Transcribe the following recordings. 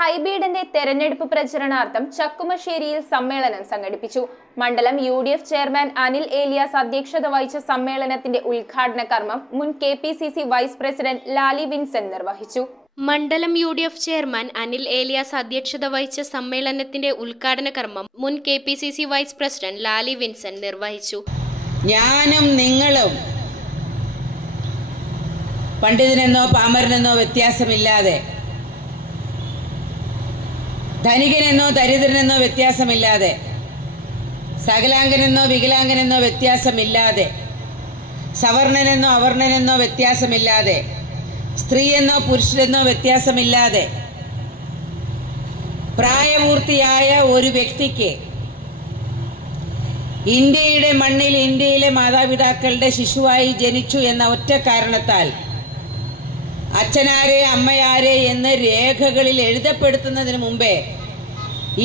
ഹൈബീഡിന്റെ തെരഞ്ഞെടുപ്പ് പ്രചരണാർത്ഥം ചക്കുമശ്ശേരിയിൽ സമ്മേളനം സംഘടിപ്പിച്ചു. മണ്ഡലം UDF ചെയർമാൻ അനിൽ ഏലിയാസ് അധ്യക്ഷത വഹിച്ച സമ്മേളനത്തിന്റെ ഉദ്ഘാടന കർമ്മം മുൻ KPCC vice president Lali Vincent നിർവഹിച്ചു. മണ്ഡലം UDF ചെയർമാൻ അനിൽ ഏലിയാസ് അധ്യക്ഷത വഹിച്ച സമ്മേളനത്തിന്റെ ഉദ്ഘാടന കർമ്മം മുൻ KPCC vice president Lali Vincent നിർവഹിച്ചു. ഞാനും നിങ്ങളും പണ്ഡിതനെന്നോ പാമരനെന്നോ വ്യത്യാസമില്ലാതെ, ധനികനെന്നോ ദരിദ്രനെന്നോ വ്യത്യാസമില്ലാതെ, സകലാംഗനെന്നോ വികലാംഗനെന്നോ വ്യത്യാസമില്ലാതെ, സവർണനെന്നോ അവർണനെന്നോ വ്യത്യാസമില്ലാതെ, സ്ത്രീയെന്നോ പുരുഷനെന്നോ വ്യത്യാസമില്ലാതെ പ്രായപൂർത്തിയായ ഒരു വ്യക്തിക്ക് ഇന്ത്യയുടെ മണ്ണിൽ ഇന്ത്യയിലെ മാതാപിതാക്കളുടെ ശിശുവായി ജനിച്ചു എന്ന ഒറ്റ കാരണത്താൽ അച്ഛനാരെ അമ്മയാരെ എന്ന് രേഖകളിൽ എഴുതപ്പെടുത്തുന്നതിന് മുമ്പേ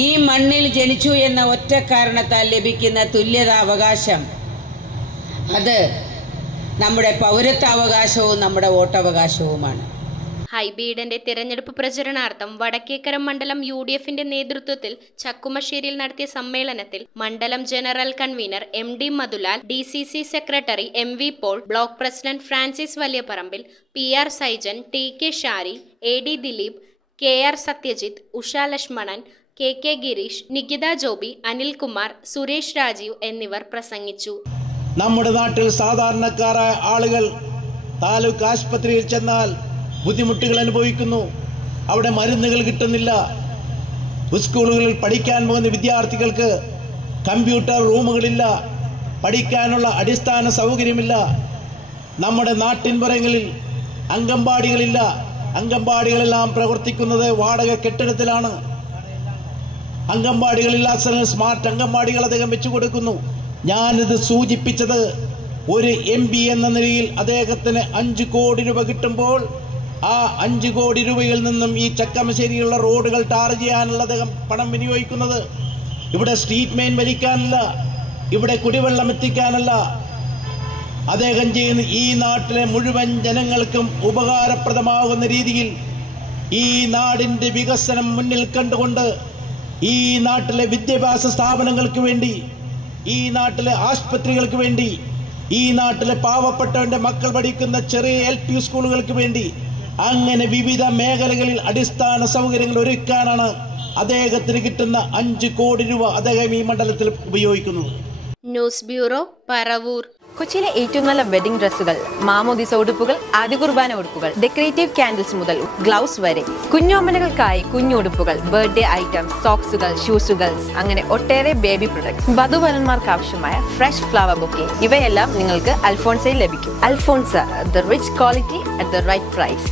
ഈ മണ്ണിൽ ജനിച്ചു എന്ന ഒറ്റ കാരണത്താൽ ലഭിക്കുന്ന തുല്യതാവകാശം, അത് നമ്മുടെ പൗരത്വാവകാശവും നമ്മുടെ വോട്ടവകാശവുമാണ്. ഹൈബീഡിന്റെ തിരഞ്ഞെടുപ്പ് പ്രചരണാർത്ഥം വടക്കേക്കര മണ്ഡലം UDFന്റെ നേതൃത്വത്തിൽ ചക്കുമശ്ശേരിയിൽ നടത്തിയ സമ്മേളനത്തിൽ മണ്ഡലം general convener MD Madhulal, DCC secretary MV Paul, block president Francis Valiyaparambil, PR Saijan, TK Shari, AD Dileep, KR Satyajith, Usha Lakshmanan, KK Girish, Nikitha Joby, Anilkumar, Suresh Rajeev എന്നിവർ പ്രസംഗിച്ചു. നമ്മുടെ നാട്ടിൽ സാധാരണക്കാരായ ആളുകൾ താലൂക്ക് ആശുപത്രിയിൽ ചെന്നാൽ ബുദ്ധിമുട്ടുകൾ അനുഭവിക്കുന്നു. അവിടെ മരുന്നുകൾ കിട്ടുന്നില്ല. സ്കൂളുകളിൽ പഠിക്കാൻ പോകുന്ന വിദ്യാർത്ഥികൾക്ക് കമ്പ്യൂട്ടർ റൂമുകളില്ല, പഠിക്കാനുള്ള അടിസ്ഥാന സൗകര്യമില്ല. നമ്മുടെ നാട്ടിൻപുറങ്ങളിൽ അംഗൻവാടികളില്ല. അംഗൻവാടികളെല്ലാം പ്രവർത്തിക്കുന്നത് വാടക കെട്ടിടത്തിലാണ്. അംഗൻവാടികളില്ലാത്ത സ്ഥലങ്ങളിൽ സ്മാർട്ട് അംഗൻവാടികൾ അദ്ദേഹം വെച്ചു കൊടുക്കുന്നു. ഞാനിത് സൂചിപ്പിച്ചത് ഒരു MP എന്ന നിലയിൽ അദ്ദേഹത്തിന് 5 കോടി രൂപ കിട്ടുമ്പോൾ ആ 5 കോടി രൂപയിൽ നിന്നും ഈ ചക്കമശ്ശേരിയുള്ള റോഡുകൾ ടാർ ചെയ്യാനുള്ള അദ്ദേഹം പണം വിനിയോഗിക്കുന്നത് ഇവിടെ സ്ട്രീറ്റ് മെയിൻ വലിക്കാനല്ല, ഇവിടെ കുടിവെള്ളം എത്തിക്കാനല്ല. അദ്ദേഹം ചെയ്യുന്ന ഈ നാട്ടിലെ മുഴുവൻ ജനങ്ങൾക്കും ഉപകാരപ്രദമാകുന്ന രീതിയിൽ ഈ നാടിൻ്റെ വികസനം മുന്നിൽ കണ്ടുകൊണ്ട് ഈ നാട്ടിലെ വിദ്യാഭ്യാസ സ്ഥാപനങ്ങൾക്ക് വേണ്ടി, ഈ നാട്ടിലെ ആശുപത്രികൾക്ക് വേണ്ടി, ഈ നാട്ടിലെ പാവപ്പെട്ടവന്റെ മക്കൾ പഠിക്കുന്ന ചെറിയ LP സ്കൂളുകൾക്ക് വേണ്ടി, അങ്ങനെ വിവിധ മേഖലകളിൽ അടിസ്ഥാന സൗകര്യങ്ങൾ ഒരുക്കാനാണ് അദ്ദേഹത്തിന് കിട്ടുന്ന 5 കോടി രൂപ അദ്ദേഹം ഈ മണ്ഡലത്തിൽ ഉപയോഗിക്കുന്നത്. News bureau, Paravur. കൊച്ചിയിലെ ഏറ്റവും നല്ല വെഡിംഗ് ഡ്രസ്സുകൾ, മാമോദിസ ഉടുപ്പുകൾ, ആദ്യ കുർബാന ഉടുപ്പുകൾ, ഡെക്കറേറ്റീവ് കാൻഡിൽസ് മുതൽ ഗ്ലൗസ് വരെ, കുഞ്ഞോമനകൾക്കായി കുഞ്ഞുടുപ്പുകൾ, ബർത്ത്ഡേ ഐറ്റംസ്, സോക്സുകൾ, ഷൂസുകൾ, അങ്ങനെ ഒട്ടേറെ ബേബി പ്രൊഡക്ട്സ്, വധുവരന്മാർക്ക് ആവശ്യമായ ഫ്രഷ് ഫ്ലവർ ബൊക്കെ, ഇവയെല്ലാം നിങ്ങൾക്ക് അൽഫോൺസയിൽ ലഭിക്കും. Alphonsa, the rich quality at the right price.